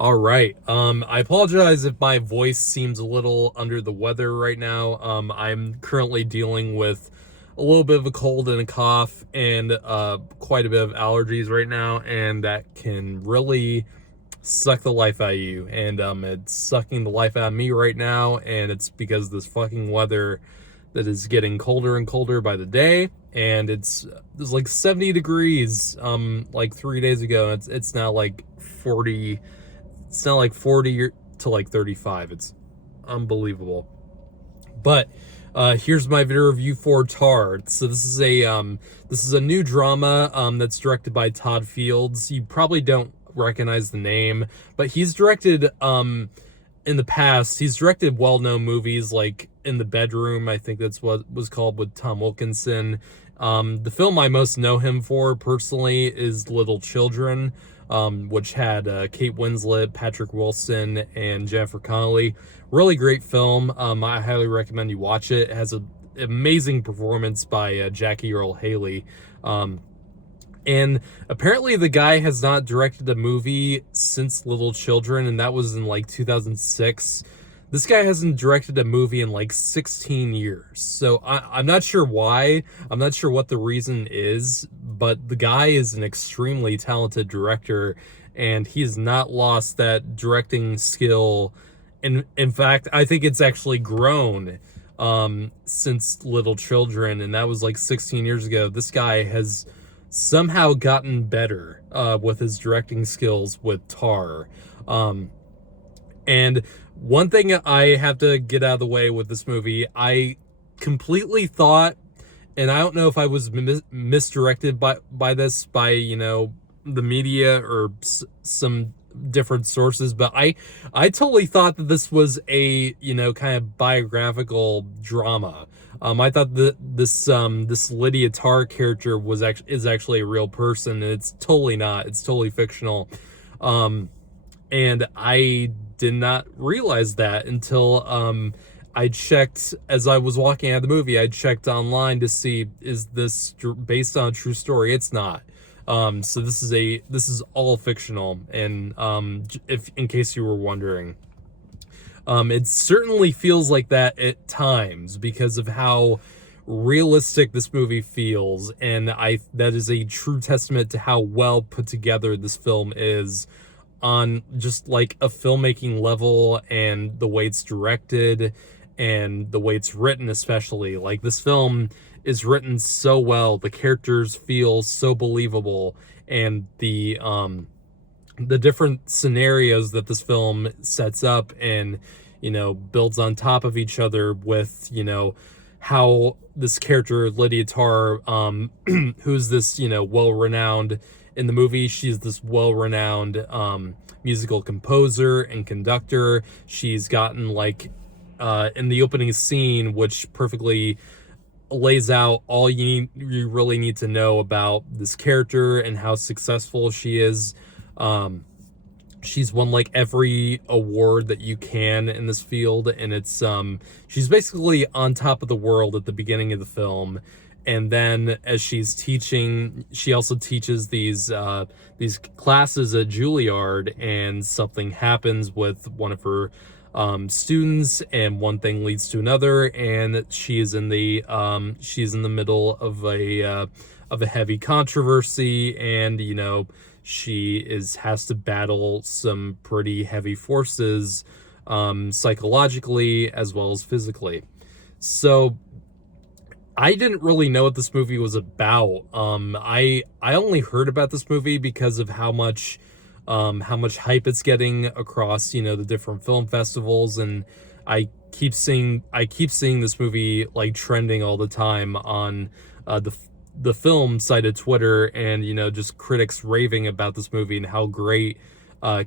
All right. I apologize if my voice seems a little under the weather right now. I'm currently dealing with a little bit of a cold and a cough and quite a bit of allergies right now, and that can really suck the life out of you. And it's sucking the life out of me right now, and it's because of this fucking weather that is getting colder and colder by the day. And it's like 70 degrees like 3 days ago, and it's now like 40. It's not like 40 to like 35. It's unbelievable. But here's my video review for Tar. So this is a new drama that's directed by Todd Fields. You probably don't recognize the name, but he's directed in the past, he's directed well-known movies like In the Bedroom, I think that's what was called, with Tom Wilkinson. The film I most know him for personally is Little Children, which had Kate Winslet, Patrick Wilson, and Jennifer Connelly. Really great film. I highly recommend you watch it. It has an amazing performance by Jackie Earle Haley. And apparently the guy has not directed a movie since Little Children, and that was in like 2006. This guy hasn't directed a movie in like 16 years. So I'm not sure why. I'm not sure what the reason is, but the guy is an extremely talented director, and he's not lost that directing skill. In fact, I think it's actually grown since Little Children, and that was like 16 years ago. This guy has somehow gotten better with his directing skills with Tar. And one thing I have to get out of the way with this movie, I completely thought, and I don't know if I was misdirected by this, by, you know, the media or some different sources, but I totally thought that this was a, you know, kind of biographical drama. I thought that this Lydia Tarr character is actually a real person, and it's totally not. It's totally fictional. And I did not realize that until I checked, as I was walking out of the movie, I checked online to see, is this based on a true story? It's not. So this is all fictional, and if in case you were wondering. It certainly feels like that at times because of how realistic this movie feels, and that is a true testament to how well put together this film is on just like a filmmaking level, and the way it's directed and the way it's written. Especially, like, this film is written so well, the characters feel so believable, and the different scenarios that this film sets up and, you know, builds on top of each other with, you know, how this character Lydia Tarr, who's this, you know, well-renowned in the movie, she's this well-renowned musical composer and conductor. She's gotten like in the opening scene, which perfectly lays out all you really need to know about this character and how successful she is. She's won like every award that you can in this field, and it's she's basically on top of the world at the beginning of the film. And then as she's teaching, she also teaches these classes at Juilliard, and something happens with one of her students, and one thing leads to another, and she's in the middle of a heavy controversy, and, you know, she has to battle some pretty heavy forces, psychologically as well as physically. So I didn't really know what this movie was about. I only heard about this movie because of how much hype it's getting across, you know, the different film festivals, and I keep seeing this movie like trending all the time on the film side of Twitter, and, you know, just critics raving about this movie and how great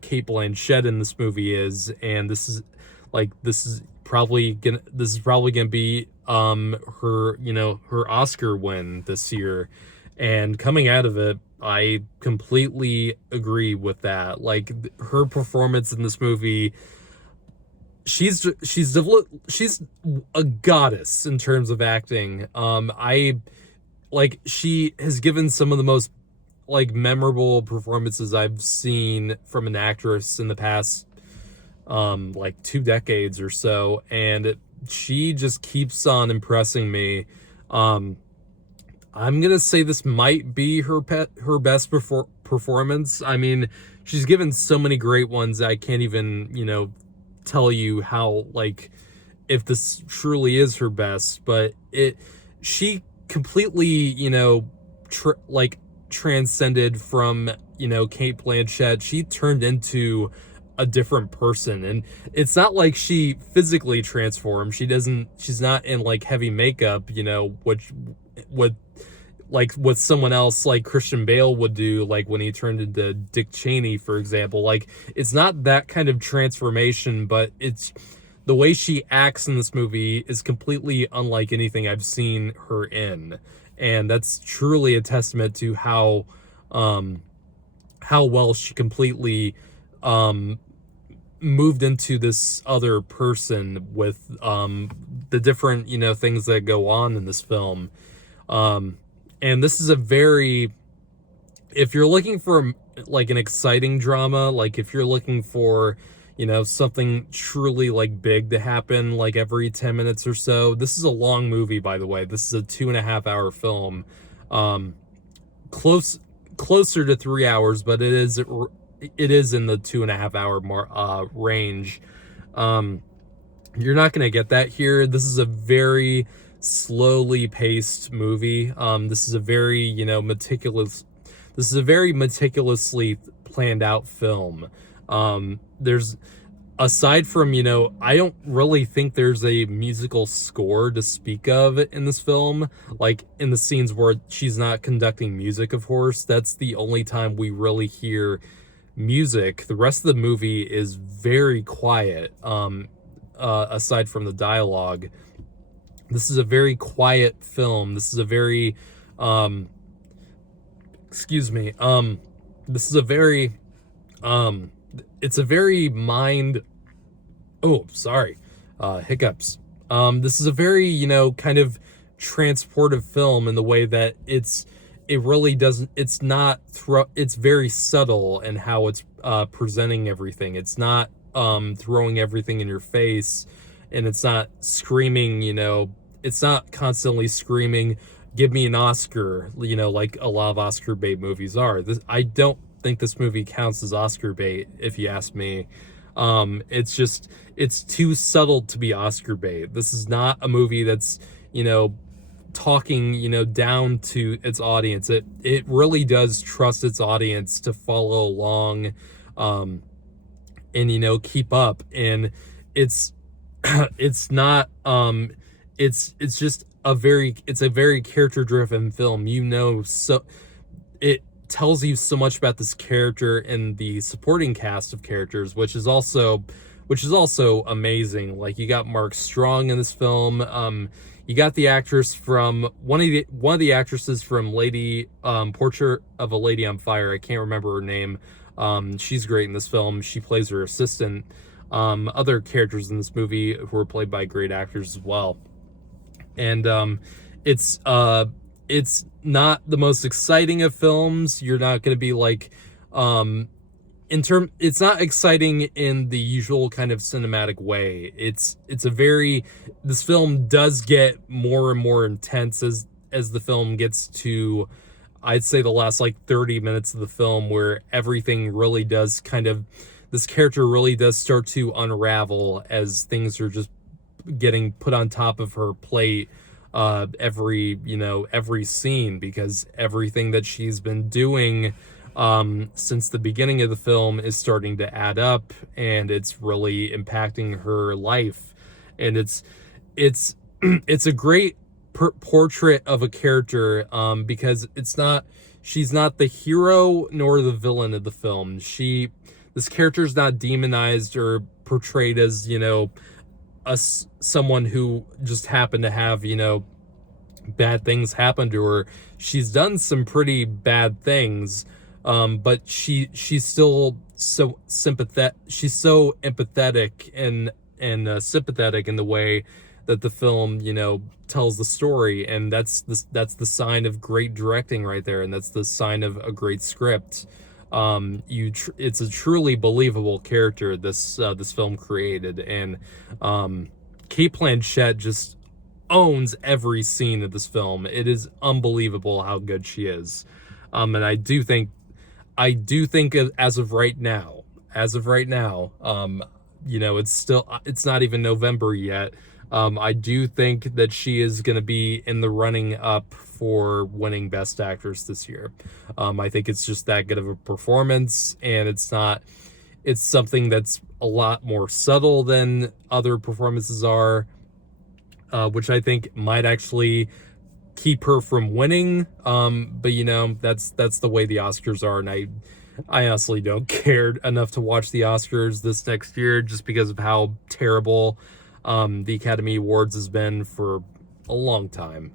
Cate Blanchett in this movie is. And this is probably gonna be her, you know, her Oscar win this year. And coming out of it, I completely agree with that. Like, her performance in this movie, she's a goddess in terms of acting. She has given some of the most like memorable performances I've seen from an actress in the past like 2 decades or so, and she just keeps on impressing me. um I'm gonna say this might be her best performance. I mean, she's given so many great ones, I can't even, tell you how, like, if this truly is her best. But she completely, like, transcended from, Cate Blanchett. She turned into a different person, and it's not like she physically transformed. She's not in like heavy makeup, which would, like, what someone else like Christian Bale would do, like when he turned into Dick Cheney, for example. Like, it's not that kind of transformation, but it's the way she acts in this movie is completely unlike anything I've seen her in. And that's truly a testament to how well she completely um moved into this other person with the different, things that go on in this film. um and this is a very, if you're looking for like an exciting drama, like if you're looking for, something truly like big to happen like every 10 minutes or so, this is a long movie, by the way. This is a 2.5 hour film. um Closer to 3 hours, but it is in the 2.5 hour range. um you're not gonna get that here. This is a very slowly paced movie. This is a very, meticulously planned out film. There's, aside from, I don't really think there's a musical score to speak of in this film. Like, in the scenes where she's not conducting music, of course, that's the only time we really hear music. The rest of the movie is very quiet. Aside from the dialogue, this is a very quiet film. This is a very, excuse me, this is a very, it's a very mind, oh, sorry, hiccups. This is a very, kind of transportive film in the way that it really doesn't, it's not, it's very subtle in how it's presenting everything. It's not throwing everything in your face, and it's not screaming, it's not constantly screaming, give me an Oscar, like a lot of Oscar bait movies are. I don't think this movie counts as Oscar bait, if you ask me. It's just, it's too subtle to be Oscar bait. This is not a movie that's, talking, down to its audience. It really does trust its audience to follow along, and, keep up. And it's it's not, it's just it's a very character driven film. So it tells you so much about this character and the supporting cast of characters, which is also amazing. Like, you got Mark Strong in this film. You got the actress from one of the actresses from Lady, Portrait of a Lady on Fire. I can't remember her name. She's great in this film. She plays her assistant. Other characters in this movie who are played by great actors as well. And it's not the most exciting of films. You're not going to be like, it's not exciting in the usual kind of cinematic way. This film does get more and more intense as the film gets to, I'd say, the last like 30 minutes of the film, where everything really does kind of, this character really does start to unravel as things are just getting put on top of her plate every scene, because everything that she's been doing since the beginning of the film is starting to add up, and it's really impacting her life. And it's it's a great portrait of a character, because she's not the hero nor the villain of the film. This character is not demonized or portrayed as, someone who just happened to have, bad things happen to her. She's done some pretty bad things, but she's still so sympathetic. She's so empathetic and sympathetic in the way that the film, tells the story, and that's the sign of great directing right there, and that's the sign of a great script. It's a truly believable character this film created, and Cate Blanchett just owns every scene of this film. It is unbelievable how good she is. And I do think as of right now, it's not even November yet. I do think that she is going to be in the running up for winning Best Actress this year. I think it's just that good of a performance, and it's something that's a lot more subtle than other performances are, which I think might actually keep her from winning. But that's the way the Oscars are, and I honestly don't care enough to watch the Oscars this next year just because of how terrible the Academy Awards has been for a long time.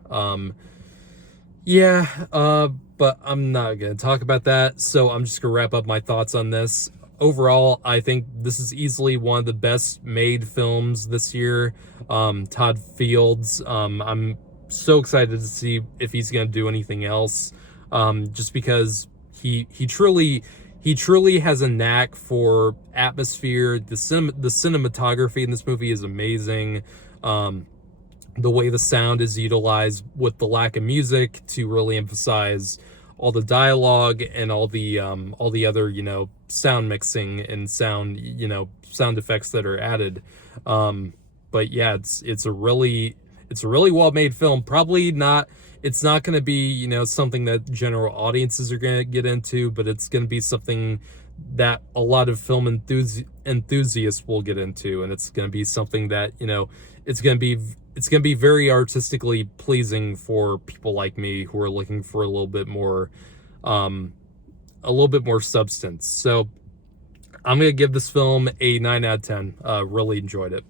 But I'm not gonna talk about that, so I'm just gonna wrap up my thoughts on this. Overall, I think this is easily one of the best made films this year. Todd Fields, I'm so excited to see if he's gonna do anything else, just because he truly has a knack for atmosphere. The cinematography in this movie is amazing. The way the sound is utilized with the lack of music to really emphasize all the dialogue and all the other sound mixing and sound effects that are added. But yeah, it's a really well made film. Probably not. It's not going to be something that general audiences are going to get into, but it's going to be something that a lot of film enthusiasts will get into, and it's going to be something that it's going to be very artistically pleasing for people like me who are looking for a little bit more substance. So I'm going to give this film a 9 out of 10. Really enjoyed it.